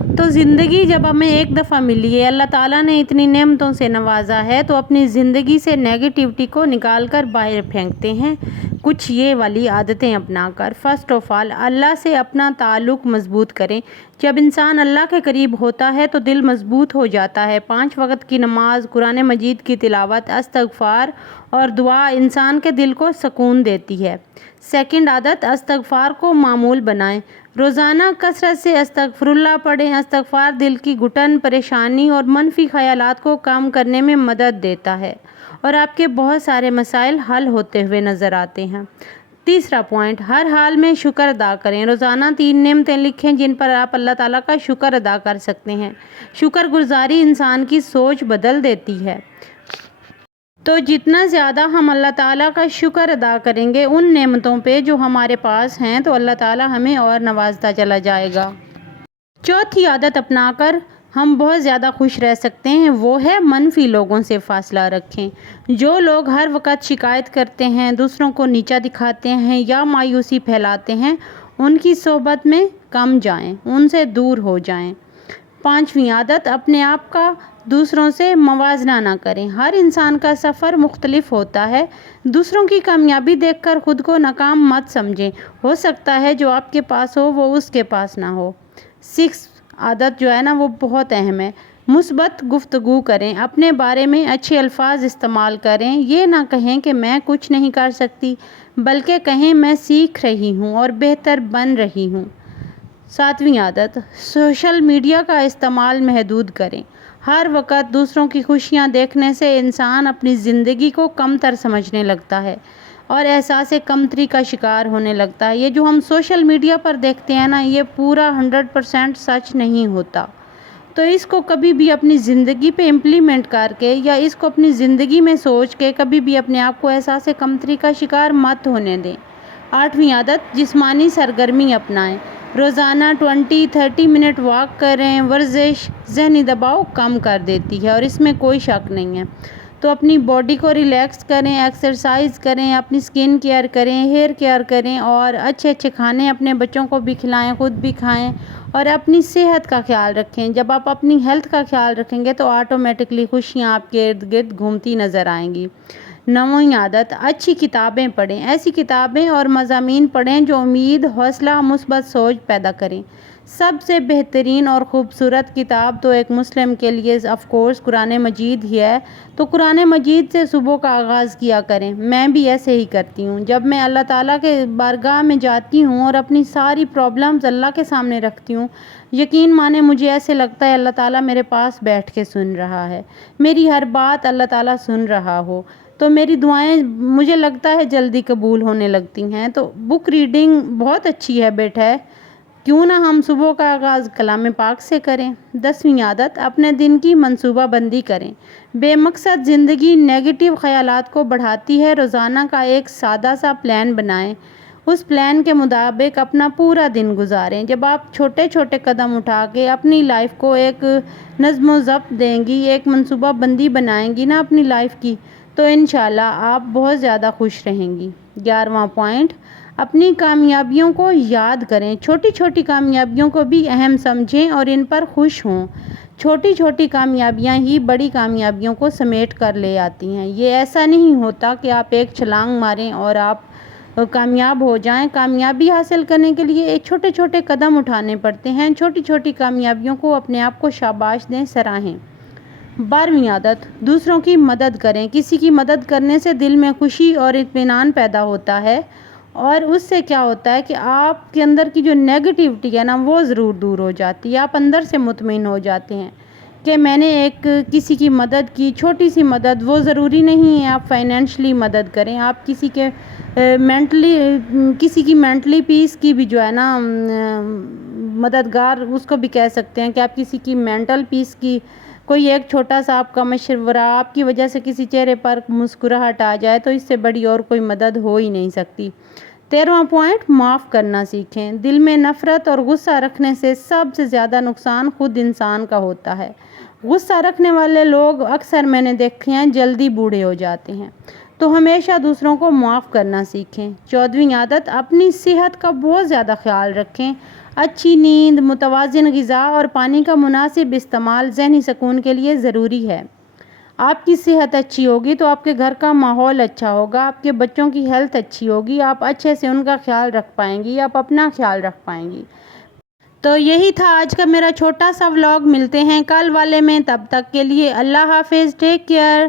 تو زندگی جب ہمیں ایک دفعہ ملی ہے، اللہ تعالیٰ نے اتنی نعمتوں سے نوازا ہے، تو اپنی زندگی سے نیگیٹیوٹی کو نکال کر باہر پھینکتے ہیں کچھ یہ والی عادتیں اپنا کر۔ فرسٹ آف آل، اللہ سے اپنا تعلق مضبوط کریں۔ جب انسان اللہ کے قریب ہوتا ہے تو دل مضبوط ہو جاتا ہے۔ 5 وقت کی نماز، قرآن مجید کی تلاوت، استغفار اور دعا انسان کے دل کو سکون دیتی ہے۔ سیکنڈ عادت، استغفار کو معمول بنائیں۔ روزانہ کثرت سے استغفر اللہ پڑھیں۔ استغفار دل کی گھٹن، پریشانی اور منفی خیالات کو کم کرنے میں مدد دیتا ہے اور آپ کے بہت سارے مسائل حل ہوتے ہوئے نظر آتے ہیں۔ تیسرا پوائنٹ، ہر حال میں شکر ادا کریں۔ روزانہ 3 نعمتیں لکھیں جن پر آپ اللہ تعالیٰ کا شکر ادا کر سکتے ہیں۔ شکر گزاری انسان کی سوچ بدل دیتی ہے۔ تو جتنا زیادہ ہم اللہ تعالیٰ کا شکر ادا کریں گے ان نعمتوں پہ جو ہمارے پاس ہیں، تو اللہ تعالیٰ ہمیں اور نوازتا چلا جائے گا۔ چوتھی عادت اپنا کر ہم بہت زیادہ خوش رہ سکتے ہیں، وہ ہے منفی لوگوں سے فاصلہ رکھیں۔ جو لوگ ہر وقت شکایت کرتے ہیں، دوسروں کو نیچا دکھاتے ہیں یا مایوسی پھیلاتے ہیں، ان کی صحبت میں کم جائیں، ان سے دور ہو جائیں۔ 5ویں عادت، اپنے آپ کا دوسروں سے موازنہ نہ کریں۔ ہر انسان کا سفر مختلف ہوتا ہے۔ دوسروں کی کامیابی دیکھ کر خود کو ناکام مت سمجھیں۔ ہو سکتا ہے جو آپ کے پاس ہو وہ اس کے پاس نہ ہو۔ 6 عادت جو ہے نا وہ بہت اہم ہے۔ مثبت گفتگو کریں، اپنے بارے میں اچھے الفاظ استعمال کریں۔ یہ نہ کہیں کہ میں کچھ نہیں کر سکتی، بلکہ کہیں میں سیکھ رہی ہوں اور بہتر بن رہی ہوں۔ 7ویں عادت، سوشل میڈیا کا استعمال محدود کریں۔ ہر وقت دوسروں کی خوشیاں دیکھنے سے انسان اپنی زندگی کو کم تر سمجھنے لگتا ہے اور احساس کمتری کا شکار ہونے لگتا ہے۔ یہ جو ہم سوشل میڈیا پر دیکھتے ہیں نا، یہ پورا 100% سچ نہیں ہوتا۔ تو اس کو کبھی بھی اپنی زندگی پہ امپلیمنٹ کر کے یا اس کو اپنی زندگی میں سوچ کے کبھی بھی اپنے آپ کو احساس کمتری کا شکار مت ہونے دیں۔ 8ویں عادت، جسمانی سرگرمی اپنائیں۔ روزانہ 20-30 منٹ واک کریں۔ ورزش ذہنی دباؤ کم کر دیتی ہے اور اس میں کوئی شک نہیں ہے۔ تو اپنی باڈی کو ریلیکس کریں، ایکسرسائز کریں، اپنی سکن کیئر کریں، ہیئر کیئر کریں اور اچھے اچھے کھانے اپنے بچوں کو بھی کھلائیں، خود بھی کھائیں اور اپنی صحت کا خیال رکھیں۔ جب آپ اپنی ہیلتھ کا خیال رکھیں گے تو آٹومیٹکلی خوشیاں آپ کے ارد گرد گھومتی نظر آئیں گی۔ 9ویں عادت، اچھی کتابیں پڑھیں۔ ایسی کتابیں اور مضامین پڑھیں جو امید، حوصلہ، مثبت سوچ پیدا کریں۔ سب سے بہترین اور خوبصورت کتاب تو ایک مسلم کے لیے آف کورس قرآن مجید ہی ہے۔ تو قرآن مجید سے صبح کا آغاز کیا کریں۔ میں بھی ایسے ہی کرتی ہوں۔ جب میں اللہ تعالیٰ کے بارگاہ میں جاتی ہوں اور اپنی ساری پرابلمز اللہ کے سامنے رکھتی ہوں، یقین مانیں مجھے ایسے لگتا ہے اللہ تعالیٰ میرے پاس بیٹھ کے سن رہا ہے، میری ہر بات اللہ تعالیٰ سن رہا ہو۔ تو میری دعائیں مجھے لگتا ہے جلدی قبول ہونے لگتی ہیں۔ تو بک ریڈنگ بہت اچھی ہیبٹ ہے، کیوں نہ ہم صبح کا آغاز کلام پاک سے کریں۔ 10ویں عادت، اپنے دن کی منصوبہ بندی کریں۔ بے مقصد زندگی نیگیٹو خیالات کو بڑھاتی ہے۔ روزانہ کا ایک سادہ سا پلان بنائیں، اس پلان کے مطابق اپنا پورا دن گزاریں۔ جب آپ چھوٹے چھوٹے قدم اٹھا کے اپنی لائف کو ایک نظم و ضبط دیں گی، ایک منصوبہ بندی بنائیں گی نا اپنی لائف کی، تو انشاءاللہ آپ بہت زیادہ خوش رہیں گی۔ 11واں پوائنٹ، اپنی کامیابیوں کو یاد کریں۔ چھوٹی چھوٹی کامیابیوں کو بھی اہم سمجھیں اور ان پر خوش ہوں۔ چھوٹی چھوٹی کامیابیاں ہی بڑی کامیابیوں کو سمیٹ کر لے آتی ہیں۔ یہ ایسا نہیں ہوتا کہ آپ ایک چھلانگ ماریں اور آپ کامیاب ہو جائیں۔ کامیابی حاصل کرنے کے لیے ایک چھوٹے چھوٹے قدم اٹھانے پڑتے ہیں۔ چھوٹی چھوٹی کامیابیوں کو اپنے آپ کو شاباش دیں، سراہیں۔ 12ویں عادت، دوسروں کی مدد کریں۔ کسی کی مدد کرنے سے دل میں خوشی اور اطمینان پیدا ہوتا ہے اور اس سے کیا ہوتا ہے کہ آپ کے اندر کی جو نیگیٹیوٹی ہے نا وہ ضرور دور ہو جاتی ہے۔ آپ اندر سے مطمئن ہو جاتے ہیں کہ میں نے کسی کی مدد کی، چھوٹی سی مدد، وہ ضروری نہیں ہے آپ فائنینشلی مدد کریں، آپ کسی کی مینٹلی پیس کی بھی جو ہے نا مددگار اس کو بھی کہہ سکتے ہیں کہ آپ کسی کی مینٹل پیس کی کوئی ایک چھوٹا سا آپ کا مشورہ، آپ کی وجہ سے کسی چہرے پر مسکراہٹ آ جائے تو اس سے بڑی اور کوئی مدد ہو ہی نہیں سکتی۔ 13واں پوائنٹ، معاف کرنا سیکھیں۔ دل میں نفرت اور غصہ رکھنے سے سب سے زیادہ نقصان خود انسان کا ہوتا ہے۔ غصہ رکھنے والے لوگ اکثر میں نے دیکھے ہیں جلدی بوڑھے ہو جاتے ہیں۔ تو ہمیشہ دوسروں کو معاف کرنا سیکھیں۔ 14ویں عادت، اپنی صحت کا بہت زیادہ خیال رکھیں۔ اچھی نیند، متوازن غذا اور پانی کا مناسب استعمال ذہنی سکون کے لیے ضروری ہے۔ آپ کی صحت اچھی ہوگی تو آپ کے گھر کا ماحول اچھا ہوگا، آپ کے بچوں کی ہیلتھ اچھی ہوگی، آپ اچھے سے ان کا خیال رکھ پائیں گی، آپ اپنا خیال رکھ پائیں گی۔ تو یہی تھا آج کا میرا چھوٹا سا ولاگ، ملتے ہیں کل والے میں، تب تک کے لیے اللہ حافظ، ٹیک کیئر۔